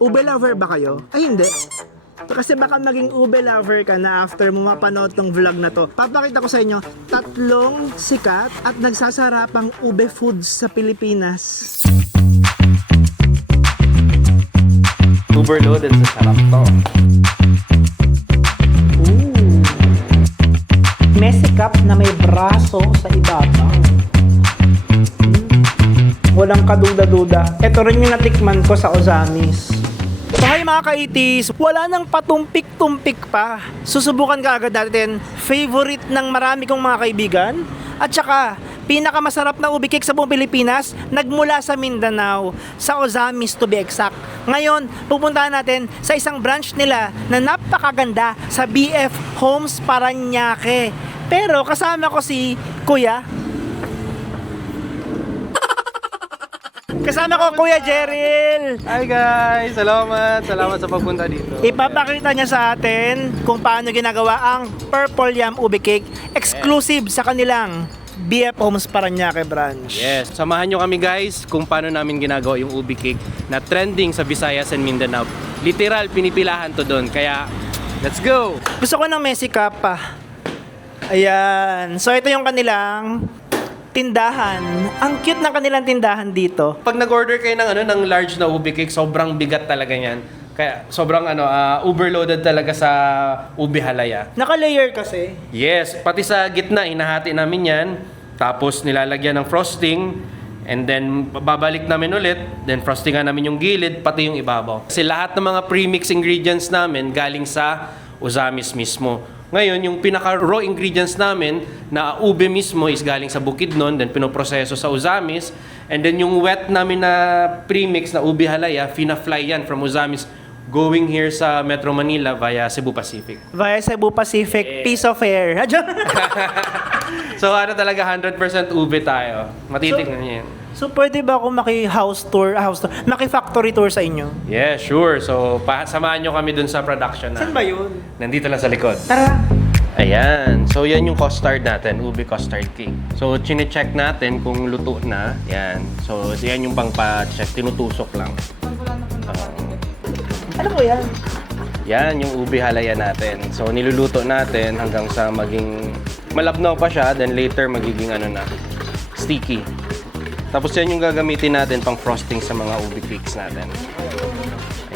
Ube lover ba kayo? Ay hindi. Kasi baka maging ube lover ka na after mo mapanood tong vlog na to. Papakita ko sa inyo, 3 sikat at nagsasarapang ube foods sa Pilipinas. Overloaded sa sarap to. May sikap na may braso sa ibabaw. Walang kaduda-duda. Ito rin yung natikman ko sa Ozamis. So hi mga kaitis, wala nang patumpik-tumpik pa. Susubukan ka agad natin, favorite ng marami kong mga kaibigan. At saka, pinakamasarap na ube cake sa buong Pilipinas, nagmula sa Mindanao, sa Ozamis to be exact. Ngayon, pupuntahan natin sa isang branch nila na napakaganda sa BF Homes Parañaque. Pero kasama ko si Kuya. Kasama ko Kuya Jeril. Hi guys! Salamat! Salamat sa pagpunta dito. Ipapakita niya sa atin kung paano ginagawa ang Purple Yam Ube Cake exclusive sa kanilang BF Homes Parañaque branch. Yes, samahan nyo kami guys kung paano namin ginagawa yung ube cake na trending sa Visayas and Mindanao. Literal, pinipilahan to doon. Kaya, let's go! Gusto ko ng Messi Cup pa. Ayan. So ito yung kanilang tindahan. Ang cute ng kanilang tindahan dito. Pag nag-order kayo ng large na ube cake, sobrang bigat talaga yan. Kaya sobrang overloaded talaga sa ube halaya. Naka-layer kasi. Yes, pati sa gitna, hinahati namin yan. Tapos nilalagyan ng frosting. And then babalik namin ulit. Then frostingan namin yung gilid, pati yung ibabaw. Kasi lahat ng mga premix ingredients namin galing sa Ozamis mismo. Ngayon, yung pinaka-raw ingredients namin na ube mismo is galing sa Bukidnon, then pinoproseso sa Ozamis. And then yung wet namin na premix na ube halaya, fina-fly yan from Ozamis going here sa Metro Manila via Cebu Pacific. Via Cebu Pacific, piece of air. So talaga 100% ube tayo. Matitignan niyo yan. So pwede ba ako maki-house tour, maki-factory tour sa inyo? Yeah, sure. So samahan nyo kami dun sa production na. Saan ba yun? Nandito lang sa likod. Tara! Ayan. So, yan yung custard natin. Ube custard cake. So, chine-check natin kung luto na. Yan. So, yan yung pang-pa-check. Tinutusok lang. Ano po yan? Yan yung ube halaya natin. So, niluluto natin hanggang sa maging malabnaw pa siya. Then, later, magiging sticky. Tapos, yan yung gagamitin natin pang frosting sa mga ube cakes natin.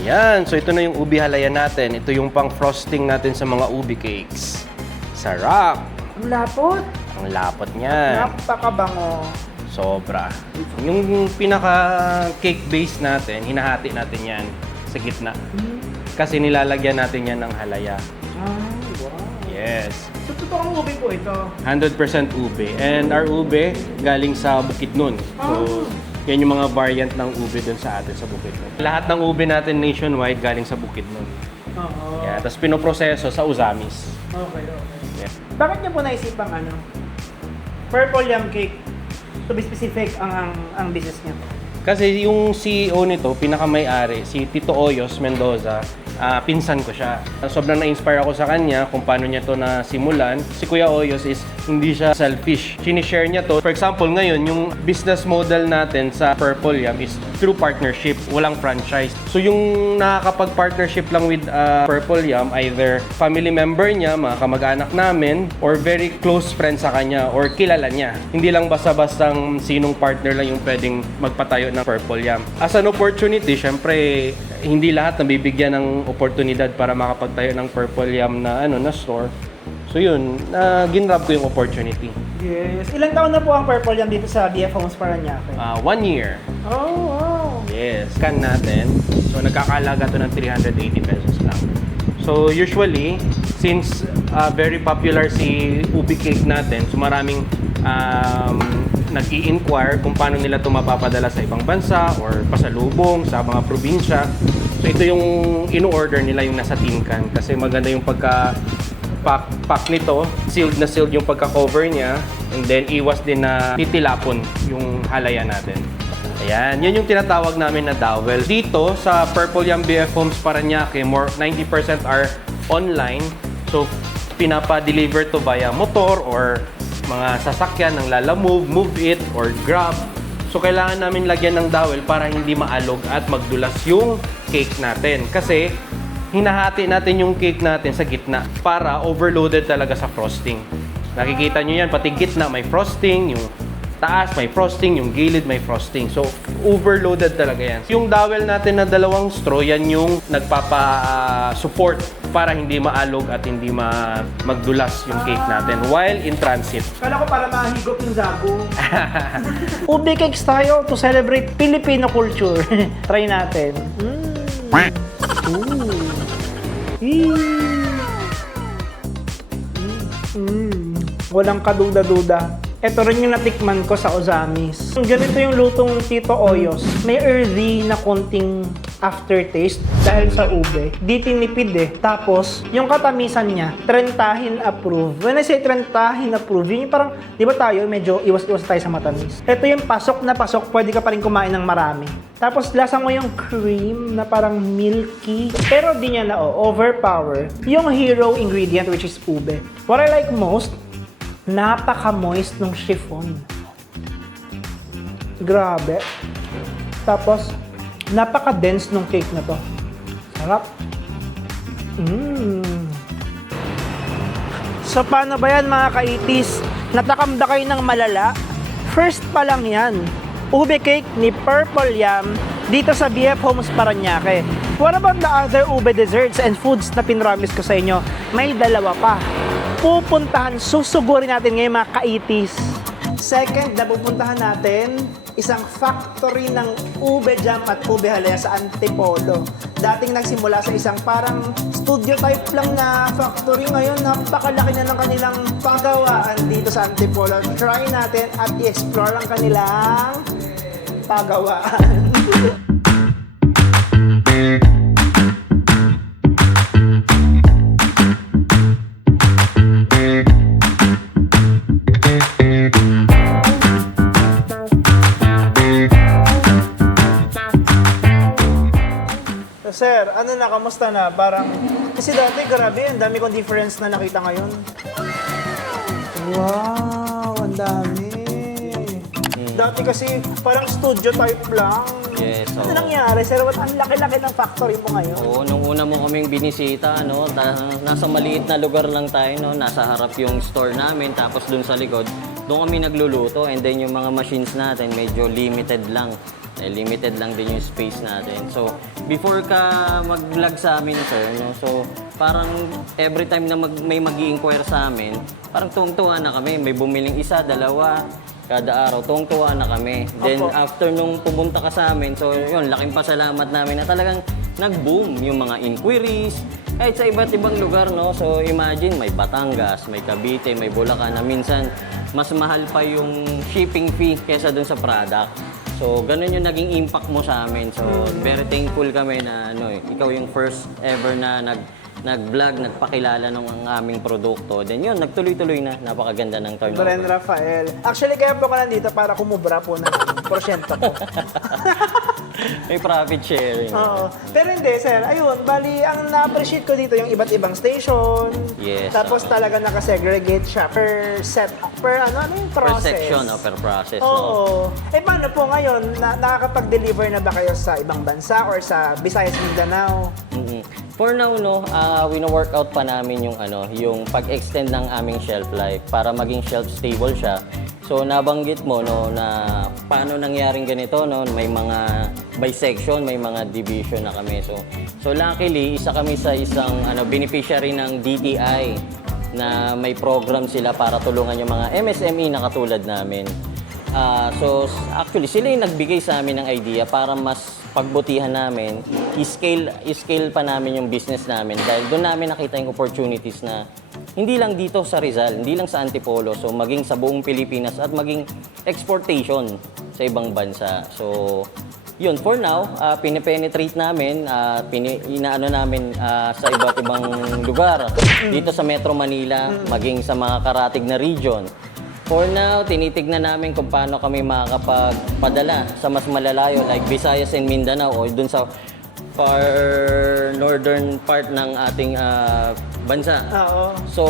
Ayan. So, ito na yung ube halaya natin. Ito yung pang frosting natin sa mga ube cakes. Sarap! Ang lapot. Ang lapot niyan. Napakabango. Sobra. Yung pinaka-cake base natin, hinahati natin yan sa gitna. Kasi nilalagyan natin yan ng halaya. Wow. Yes. So, totoong ube po ito. 100% ube. And our ube galing sa Bukidnon. So, yan yung mga variant ng ube dun sa atin sa Bukidnon. Lahat ng ube natin nationwide galing sa Bukidnon. Oo. Yeah, tapos pinoproseso sa Ozamis. Okay. Yeah. Bakit niyo po naisipang Purple Yam Cake? To be specific, ang business niya. Kasi yung CEO nito, pinakamay-ari, si Tito Oyos Mendoza, pinsan ko siya. Sobrang na-inspire ako sa kanya kung paano niya to nasimulan. Si Kuya Oyos is hindi siya selfish. Sinishare niya to. For example, ngayon, yung business model natin sa Purple Yam is through partnership, walang franchise. So yung nakakapag-partnership lang with Purple Yam, either family member niya, mga kamag-anak namin, or very close friend sa kanya, or kilala niya. Hindi lang basta-bastang sinong partner lang yung pwedeng magpatayo ng Purple Yam. As an opportunity, syempre, hindi lahat nabibigyan ng oportunidad para makapagtayo ng Purple Yam na store. So yun, ginrab ko yung opportunity. Yes. Ilang taon na po ang Purple Yam dito sa BF Homes Parañaque? 1 year. Oh, wow. Yes. Scan natin. So nagkakalaga to ng 380 pesos lang. So usually, since very popular si ube cake natin, so maraming nag-i-inquire kung paano nila ito mapapadala sa ibang bansa or pasalubong sa mga probinsya. So ito yung in-order nila, yung nasa tin can, kasi maganda yung pagka-pack nito. Sealed na sealed yung pagka-cover niya, and then iwas din na titilapon yung halaya natin. Ayan, yun yung tinatawag namin na dowel. Dito sa Purple Yam BF Homes Parañaque, 90% are online. So pinapa-deliver to via motor or mga sasakyan ng Lalamove, Move It, or Grab. So kailangan namin lagyan ng dowel para hindi maalog at magdulas yung cake natin. Kasi hinahati natin yung cake natin sa gitna para overloaded talaga sa frosting. Nakikita nyo yan, pati gitna may frosting, yung taas may frosting, yung gilid may frosting. So, overloaded talaga yan. Yung dowel natin na dalawang straw, yan yung nagpapa-support para hindi maalog at hindi magdulas yung cake natin while in transit. Kala ko para mahigop yung zago. Ube cakes tayo to celebrate Filipino culture. Try natin. Ooh. Walang kaduda-duda. Ito rin yung natikman ko sa Ozamis. Ganito yung lutong Tito Oyos. May earthy na konting aftertaste dahil sa ube. Di tinipid eh. Tapos, yung katamisan niya, trentahin approved. When I say trentahin approved, yun yung parang, di ba tayo, medyo iwas-iwas tayo sa matamis. Ito yung pasok na pasok, pwede ka pa rin kumain ng marami. Tapos, lasa mo yung cream na parang milky. Pero di niya na overpower yung hero ingredient which is ube. What I like most, napaka-moist ng chiffon. Grabe. Tapos, napaka-dense ng cake na to. Sarap. So, paano ba yan mga ka-itis? Natakam ba kayo ng malala? First pa lang yan. Ube cake ni Purple Yam dito sa BF Homes Parañaque. What about the other ube desserts and foods na pinramis ko sa inyo? May dalawa pa. Pupuntahan, susugurin natin ngayon mga ka-itis. Second na pupuntahan natin, isang factory ng ube jam at ube halaya sa Antipolo. Dating nagsimula sa isang parang studio type lang na factory. Ngayon, napakalaki na ng kanilang pagawaan dito sa Antipolo. Try natin at i-explore ang kanilang pagawaan. Sir, ano na, kamusta na? Parang, kasi dati, grabe, ang dami kong difference na nakita ngayon. Wow, ang dami. Dati kasi, parang studio type lang. Yes, Ano oo. nangyari, sir? Ba't ang laki-laki ng factory mo ngayon? Oo, nung una mo kaming binisita, no, nasa maliit na lugar lang tayo, no, nasa harap yung store namin, tapos dun sa likod, doon kami nagluluto, and then yung mga machines natin, medyo limited lang. Limited lang din yung space natin. So, before ka mag-vlog sa amin, sir, no, so parang every time na may mag-i-inquire sa amin, parang tuwang-tuwa na kami. May bumiling isa, dalawa, kada araw, tuwang-tuwa na kami. Then, Opo. after nung pumunta ka sa amin, so yun, laking pasalamat namin na talagang nag-boom yung mga inquiries, kahit sa iba't ibang lugar, no? So, imagine, may Batangas, may Cavite, may Bulacan, na minsan, mas mahal pa yung shipping fee kesa dun sa product. So, ganun yung naging impact mo sa amin. So, very thankful kami na ikaw yung first ever na nag-vlog, nagpakilala ng aming produkto. Then yun, nagtuloy-tuloy na. Napakaganda ng turnover. Bren Rafael. Actually, kaya po ko nandito para kumubra po ng porsyento ko. May profit sharing. Oo. Pero hindi, sir. Ayun, bali, ang na-appreciate ko dito yung iba't ibang station. Yes, Tapos oo. talaga nakasegregate siya per set, per ano yung Per process. section, per process. Oo. No? Eh, paano po ngayon? Nakakapag-deliver na ba kayo sa ibang bansa or sa Visayas, Mindanao? Mhm. For now, no, wino-workout pa namin yung pag-extend ng aming shelf life para maging shelf stable siya. So nabanggit mo no na paano nangyaring ganito no, may mga by section, may mga division na kami. So luckily isa kami sa isang beneficiary ng DTI na may program sila para tulungan yung mga MSME na katulad namin. So actually sila yung nagbigay sa amin ng idea para mas pagbutihan namin, i-scale pa namin yung business namin dahil doon namin nakita yung opportunities na hindi lang dito sa Rizal, hindi lang sa Antipolo, so maging sa buong Pilipinas at maging exportation sa ibang bansa. So yun, for now, pinipenetrate namin, inaano namin sa iba't ibang lugar dito sa Metro Manila, maging sa mga karatig na region. For now, tinitignan namin kung paano kami makakapagpadala sa mas malalayo like Visayas and Mindanao o dun sa far northern part ng ating bansa. Oo. So,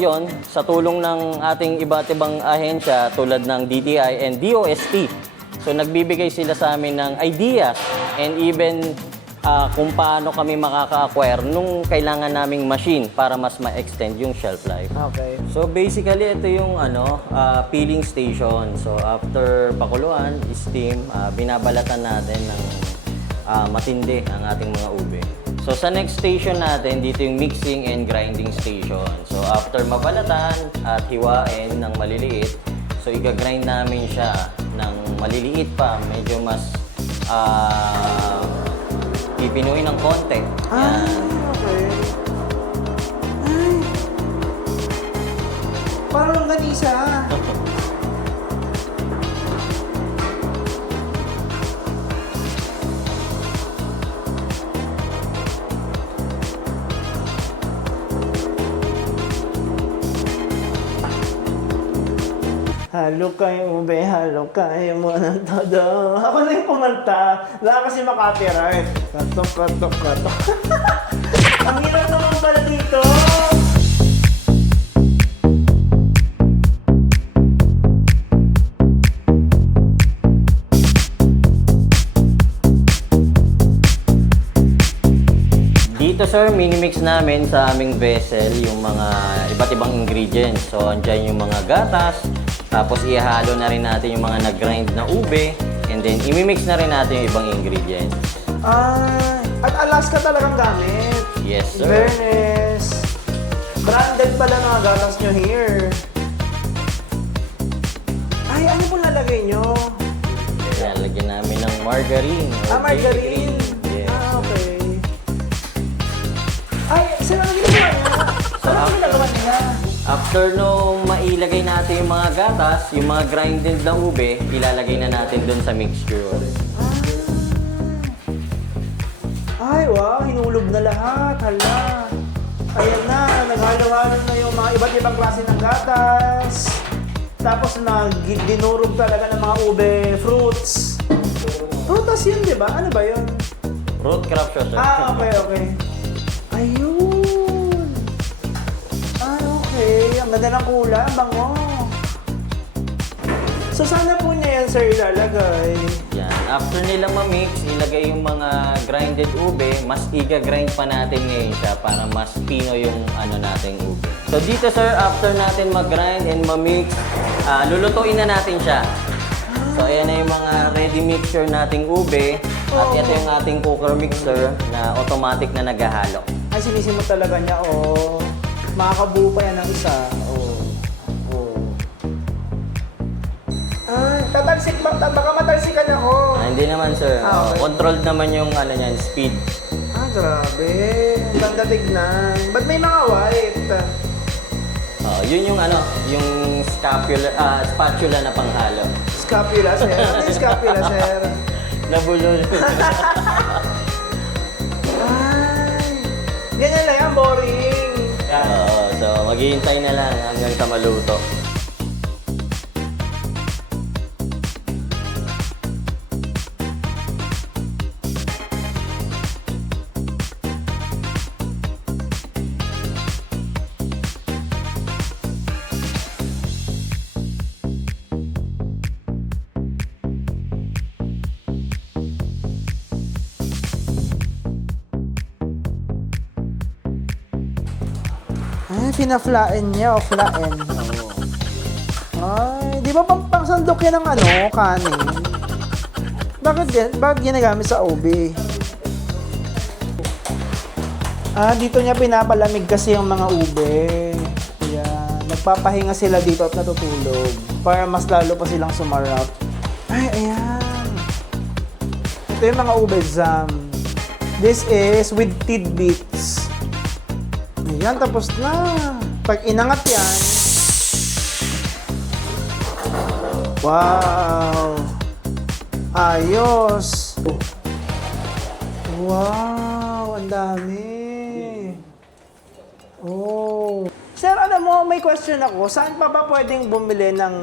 yon sa tulong ng ating iba't ibang ahensya tulad ng DTI and DOST. So, nagbibigay sila sa amin ng ideas and even kung paano kami makaka-acquire nung kailangan naming machine para mas ma-extend yung shelf life. Okay. So basically, ito yung peeling station. So after pakuluan, steam, binabalatan natin ng matindi ang ating mga ube. So sa next station natin, dito yung mixing and grinding station. So after mabalatan at hiwain ng maliliit, so i-grind namin siya ng maliliit pa, medyo mas pipinuin ng konti. Yan. Okay. Ay. Parang ganisa. Halo kayo, ube, halo kayo mo ng todo. Ako na yung kumanta. Wala kasi makapiright. Katok, katok, katok. Ang hirap naman pala dito. Dito sir, minimix namin sa aming vessel yung mga iba't ibang ingredients. So andyan yung mga gatas, tapos ihalo na rin natin yung mga nag-grind na ube, and then imimix na rin natin yung ibang ingredients. At Alaska talagang gamit. Yes sir. Fairness. Branded pala mga gatas nyo here. Ay, ano po lalagay nyo? Yan, lagyan namin ng margarine. or Margarine. Yes. Okay. Ay, sila na ginagawa niya. Saan ang ginagawa niya? After nung mailagay natin yung mga gatas, yung mga grinded na ube, ilalagay na natin dun sa mixture. Ay, wow, hinulog na lahat. Hala. Ayan na, naghalo-halo na yung mga iba't ibang klase ng gatas. Tapos dinurog talaga ng mga ube fruits. Frutas yun, di ba? Ano ba yun? Root crop siya, sir. Okay, okay. Ayun. Okay. Ang ganda ng kulay. Ang bango. So, sana po niya yan, sir, ilalagay. Yan. After nilang ma-mix, ilagay yung mga grinded ube, mas i-grind pa natin ngayon siya para mas pino yung nating ube. So dito sir, after natin mag-grind and ma-mix, lulutuin na natin siya. So ayan na yung mga ready mixture nating ube, at ito yung ating cooker mixer na automatic na naghahalo. Ay, sinisimot talaga niya. Oh. Makakabuo pa yan ng isa. Oh. Ay, tatalsik ba? Baka matalsikan ako. Hindi naman sir. Okay. Controlled naman yung niyan, speed. Grabe. Ang ganda tignan. Ba't may mga white? Yun yung yung spatula na panghalo. Scapula, sir. Ano yung scapula, sir? Nabulol. Ay, ganyan lang yan, boring. So maghihintay na lang hanggang sa maluto. Ay, pinaflaen niya o flaen. Ay, di ba pangsandok yan ng kanin? Bakit ginagamit sa OB? Dito niya pinapalamig kasi yung mga ube. Yan. Nagpapahinga sila dito at natutulog. Para mas lalo pa silang sumarap. Ay, ayan. Ito yung mga ube jam. This is with tidbits. Ayan, tapos na. Pag inangat yan. Wow. Ayos. Wow, ang dami. Oh. Sir, alam mo, may question ako. Saan pa ba pwedeng bumili ng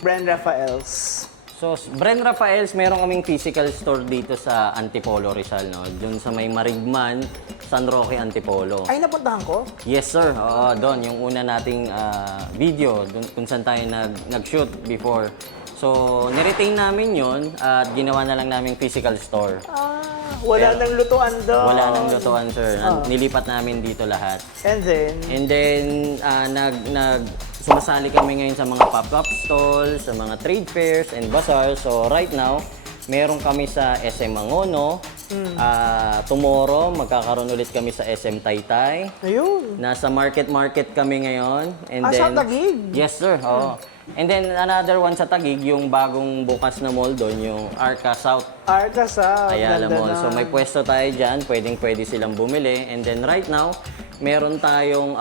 Brand Rafaels? So, Brand Rafaels, meron kaming physical store dito sa Antipolo, Rizal, no? Doon sa may Marigman, San Roque, Antipolo. Ay, napuntahan ko? Yes, sir. Oo, doon. Yung una nating video, doon kung saan tayo nag-shoot before. So, niretain namin yon at ginawa na lang namin physical store. Wala nang lutuan doon. Wala nang lutuan, sir. Nilipat namin dito lahat. And then, sumasali kami ngayon sa mga pop-up stalls, sa mga trade fairs and bazaars. So right now, meron kami sa SM Mangono. Tomorrow, magkakaroon ulit kami sa SM Taytay. ayun. Nasa market kami ngayon. And Sa Taguig? Yes, sir. Oo. And then another one sa Taguig, yung bagong bukas na mall doon, yung Arca South Arca sa Ayala ganda Mall. na. So may pwesto tayo dyan, pwede silang bumili. And then right now, meron tayong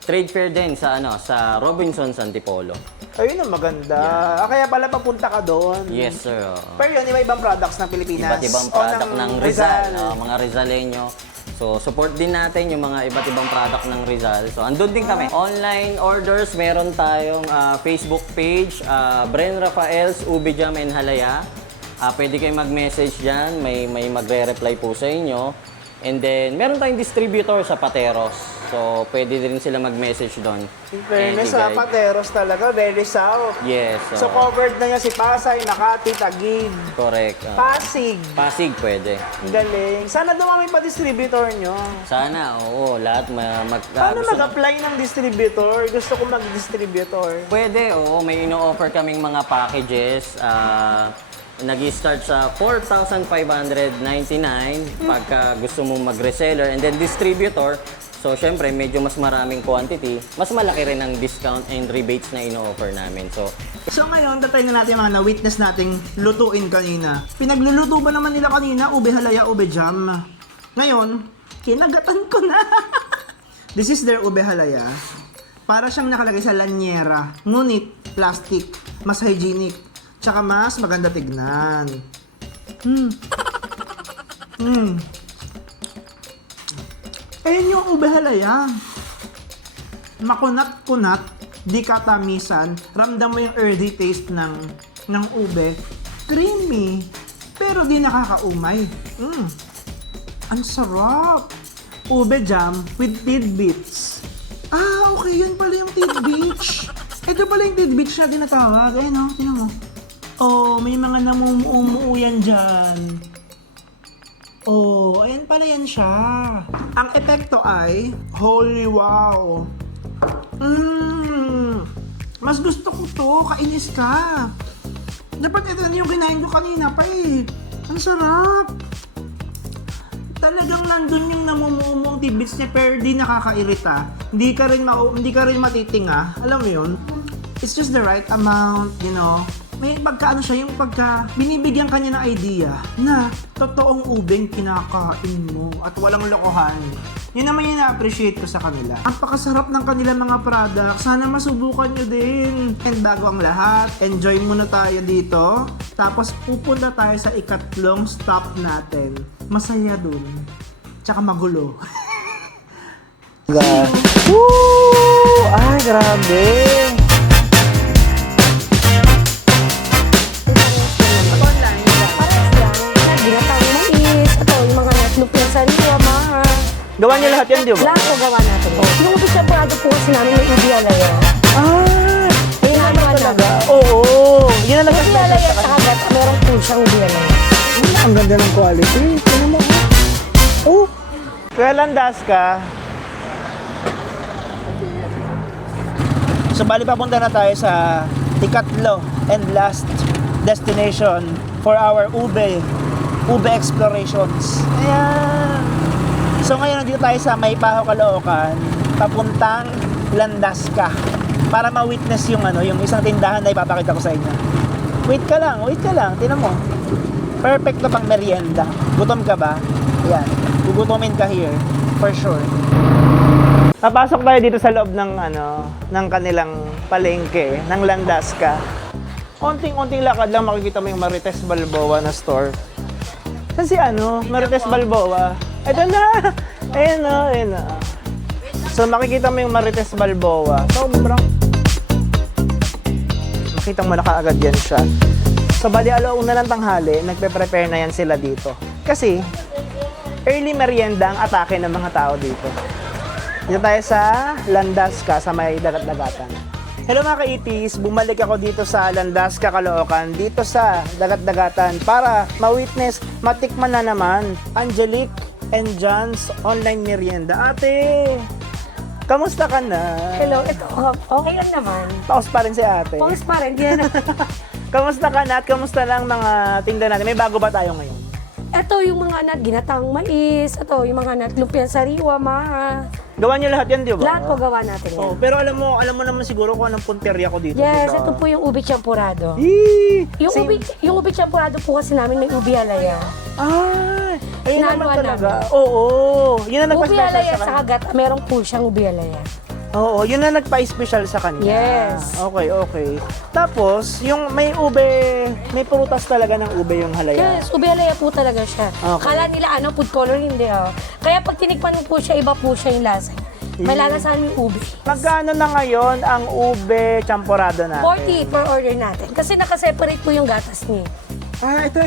trade fair din sa sa Robinsons Antipolo. Ayun ang maganda. Kaya pala papunta ka doon. Yes, sir. Oo. Pero yun, ibang products ng Pilipinas. Iba't ibang O product ng Rizal, mga Rizaleño. So, support din natin yung mga iba't ibang product ng Rizal. So, andun din kami. Online orders, meron tayong Facebook page, Bren Rafael's Ube Jam and Halaya. Pwede kayo mag-message dyan, may magre-reply po sa inyo. And then, meron tayong distributor sa Pateros. So, pwede din sila mag-message doon. In fairness, sa Pateros talaga, very south. Yes. So, covered na niya si Pasay, Makati, Taguig, Correct. Pasig. Pasig pwede. Ang galing. Sana dumami pa distributor nyo. Sana, oo, lahat Paano mag-apply ng distributor? Gusto ko mag-distributor. Pwede, oo. May ino-offer kaming mga packages. Nag-start sa 4,599 pagka gusto mong mag-reseller. And then distributor, so syempre medyo mas maraming quantity, mas malaki rin ang discount and rebates na ino-offer namin. So ngayon, tatay na natin mga na-witness nating lutuin kanina. Pinagluluto ba naman nila kanina? Ube halaya, ube jam. Ngayon, kinagatan ko na. This is their ube halaya. Para siyang nakalagay sa lanyera. Ngunit, plastic. Mas hygienic. Tsaka mas maganda tignan. Ayun yung ube halaya. Makunat-kunat, di katamisan, ramdam mo yung earthy taste ng ube. Creamy, pero di nakakaumay. Ang sarap! Ube jam with tidbits. Okay, yan pala yung tidbits. Ito pala yung tidbits na tinatawag. Ayun o, tinan mo. May mga namumuumuo yan dyan. Ayan pala yan siya. Ang epekto ay, holy wow! Mas gusto ko to, kainis ka. Dapat ito na yung kinain ko kanina pa eh. Ang sarap. Talagang nandun yung namumuumong tidbits niya pero di nakakairita. Hindi ka rin matitinga. Alam mo yun? It's just the right amount, you know. May pagkaano siya, yung pagka binibigyan kanya ng idea na totoong ubeng kinakain mo at walang lokohan. Yun naman yung na-appreciate ko sa kanila. Ang pakasarap ng kanilang mga products. Sana masubukan nyo din. And bago ang lahat, enjoy muna tayo dito. Tapos pupunta tayo sa ikatlong stop natin. Masaya dun. Tsaka magulo. Woo! Ay, grabe! Gawa niyo lahat yan, di ba? Lahat po gawa natin. Yung official product po kasi namin may ubi alaya. Yun ang mga Talaga? Oo. Yun ang Ubi nagkasya alaya sa sa kanila. kagat, meron po siyang ubi alaya. Ang ganda ng quality. Tignan mo. Kuya Landas ka. So bali papunta na tayo sa ikatlo and last destination for our ube explorations. Ayan. So ngayon nandito tayo sa Maypaho, Caloocan, papuntang Landasca para ma-witness yung yung isang tindahan na ipapakita ko sa inyo. Wait ka lang, tinan mo. Perfect na pang merienda. Gutom ka ba? Yan. Gugutomin ka here for sure. Papasok tayo dito sa loob ng ng kanilang palengke, ng Landasca. Onting-onting lakad lang makikita mo yung Marites Balboa na store. Saan si Marites Balboa? Ito na! Ayan na. So makikita mo yung Marites Balboa. Sobrang makita mo na kaagad yan siya. So bali alauna ng tanghali, nagpe-prepare na yan sila dito. Kasi early merienda ang atake ng mga tao dito. Dito tayo sa Landasca, sa may dagat-dagatan. Hello mga ka-itis, bumalik ako dito sa Landasca, Caloocan, dito sa Dagat-Dagatan para ma-witness, matikman na naman Angelique and John's online merienda. Ate, kamusta ka na? Hello, ito, okay lang naman. Paus pa rin si ate. Pause pa rin, hindi na. Kamusta ka na at kamusta lang mga tinda natin? May bago ba tayo ngayon? Ito yung mga anak, ginatang mais. Ito yung mga anak, lumpiang sariwa, Gawa niyo lahat yan, di ba? lahat po gawa natin Oh, yan. pero alam mo naman siguro kung anong punteriya ko dito. Yes, diba? ito po yung ubi champurado. Yee! Yung ubi champurado po kasi namin may ubi halaya. Ah, ayun naman Hinaluan talaga. Oo, yun ang Ubi nagpa-special halaya sa sa kanya. kagat, meron po siyang ubi halaya. Oo, yun ang nagpa-special sa kanya. Yes. Okay. Tapos, yung may may prutas talaga ng ube yung halaya. Yes, ubi halaya po talaga siya. Okay. Kala nila food color, hindi Kaya pag tinikman mo po siya, iba po siya yung lasa. May lalasahan yung ubi. Magkano na ngayon ang ube champorado natin? 40 per order natin. Kasi nakaseparate po yung gatas niya. Ah, ito.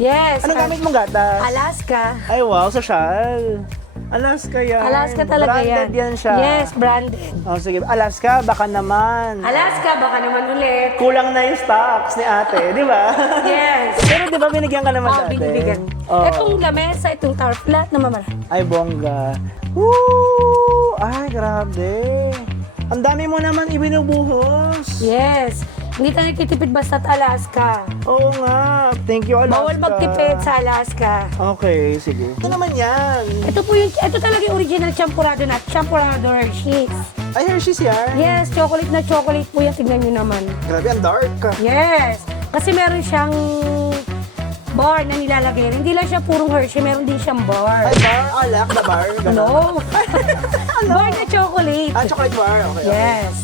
Yes. Ano gamit mong gatas? Alaska. Ay, wow, social. Alaska yan. Alaska talaga Branded yan siya. Yes, branded. Oh, sige. Alaska, baka naman. Alaska, baka naman ulit. Kulang na yung stocks ni ate, di ba? Yes. Pero di ba binigyan ka naman Oh, dati? binibigyan. Oh. Itong lamesa, itong tower flat na mamara. Ay, bongga. Woo! Ay, grabe. Ang dami mo naman ibinubuhos. Yes. Hindi tayo nagtitipid basta't Alaska. Oo nga. Thank you, Alaska. Bawal magtipid sa Alaska. Okay, sige. Ito naman yan. Ito talaga yung original champurado na champurado Hershey's. Ay, Hershey's yan. Yes, chocolate na chocolate po yan. Tignan nyo naman. Grabe, ang dark. Yes. Kasi meron siyang bar na nilalagay. Hindi lang siya purong Hershey, meron din siyang bar. Ay, bar, alak, the bar. Ganun. No. Bar na chocolate. Ah, chocolate bar. Okay. Yes.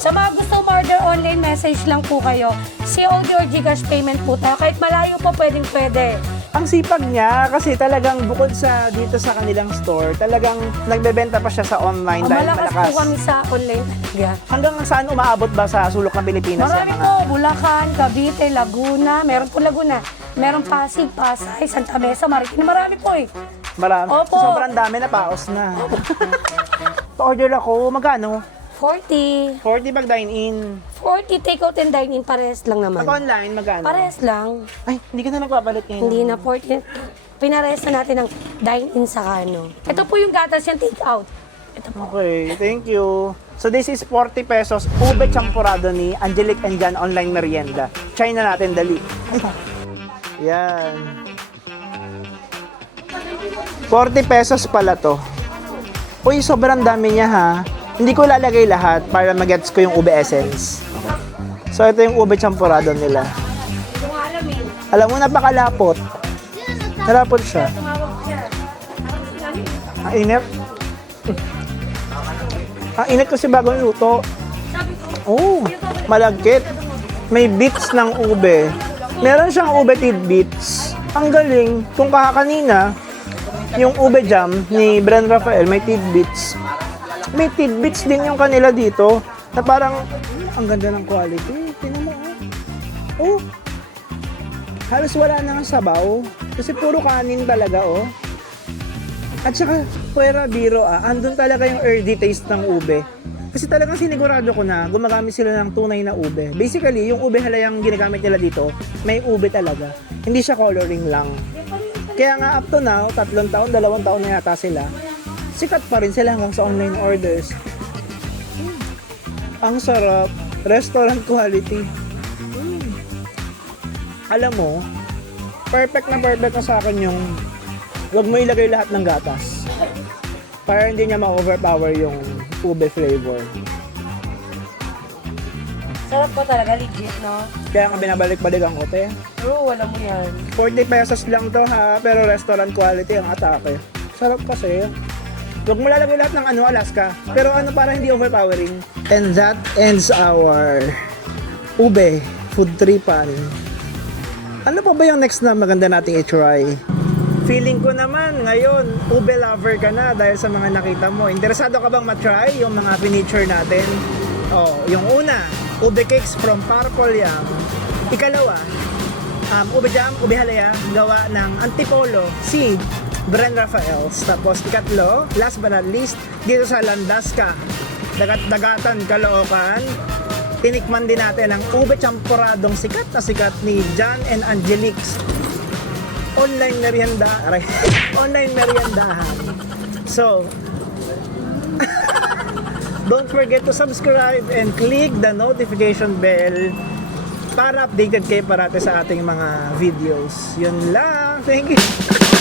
Sa mga gusto order online, message lang po kayo. COD or Gcash payment po tayo. Kahit malayo po, pwede. Ang sipag niya kasi talagang bukod sa dito sa kanilang store, talagang nagbebenta pa siya sa online dahil Malakas malakas. po kami sa online talaga. Hanggang saan umaabot ba sa sulok ng Pilipinas? Marami yan, po, Bulacan, Cavite, Laguna. Meron po Laguna. Meron Pasig, Pasay, Santa Mesa, Marikina. Marami po eh. Marami. Opo. Sobrang dami na paos na. Pa-order ako, magkano? 40. 40 pag dine-in. 40 take out and dine in, parehas lang naman. Pag online, magkano? Parehas lang. Ay, hindi ka na nagpapalit ngayon. Hindi na 40. Pinares na natin ng dine-in sa kano. Ito po yung gatas yung take out. Ito po. Okay, thank you. So this is 40 pesos, ube champurado ni Angelique and Jan online merienda. Try na natin, dali. Yan. 40 pesos pala to. Uy, sobrang dami niya ha. Hindi ko lalagay lahat para magets ko yung ube essence. So ito yung ube champurado nila. Alam mo, napakalapot. Nalapot siya. Ang init. Ang init kasi bagong luto. Oh, malagkit. May bits ng ube. Meron siyang ube tidbits. Ang galing. Kung kanina, yung ube jam ni Bren Rafael, may tidbits. May tidbits din yung kanila dito na parang ang ganda ng quality. Tingnan mo, oh. Halos wala na ang sabaw. Kasi puro kanin talaga, oh. At saka, puwera biro, andun talaga yung earthy taste ng ube. Kasi talagang sinigurado ko na gumagamit sila ng tunay na ube. Basically, yung ube halayang ginagamit nila dito, may ube talaga. Hindi siya coloring lang. Kaya nga up to now, 3 taon, 2 taon na yata sila. Sikat pa rin sila hanggang sa online orders. Ang sarap. Restaurant quality. Alam mo, perfect na sa akin yung wag mo ilagay lahat ng gatas. Para hindi niya ma-overpower yung ube flavor. Sarap po talaga, legit, no? Kaya nga binabalik-balikan ko, te. True, wala mo yan. 40 pesos lang to ha, pero restaurant quality ang atake. Sarap kasi. Huwag mo lalagay lahat ng Alaska. Pero para hindi overpowering. And that ends our ube food tripan. Ano pa ba yung next na maganda nating i-try? Feeling ko naman ngayon, ube lover ka na dahil sa mga nakita mo. Interesado ka bang matry yung mga furniture natin? Oh, yung una, ube cakes from Purple Yam. Ikalawa, ube jam, ube halaya, gawa ng Antipolo, si Bren Rafaels. Tapos ikatlo, last but not least, dito sa Landasca, Dagat-Dagatan, Caloocan, tinikman din natin ang ube champoradong sikat na sikat ni John and Angelique's online merienda. Online meriendahan. So, don't forget to subscribe and click the notification bell para updated kayo parati sa ating mga videos. Yun lang. Thank you.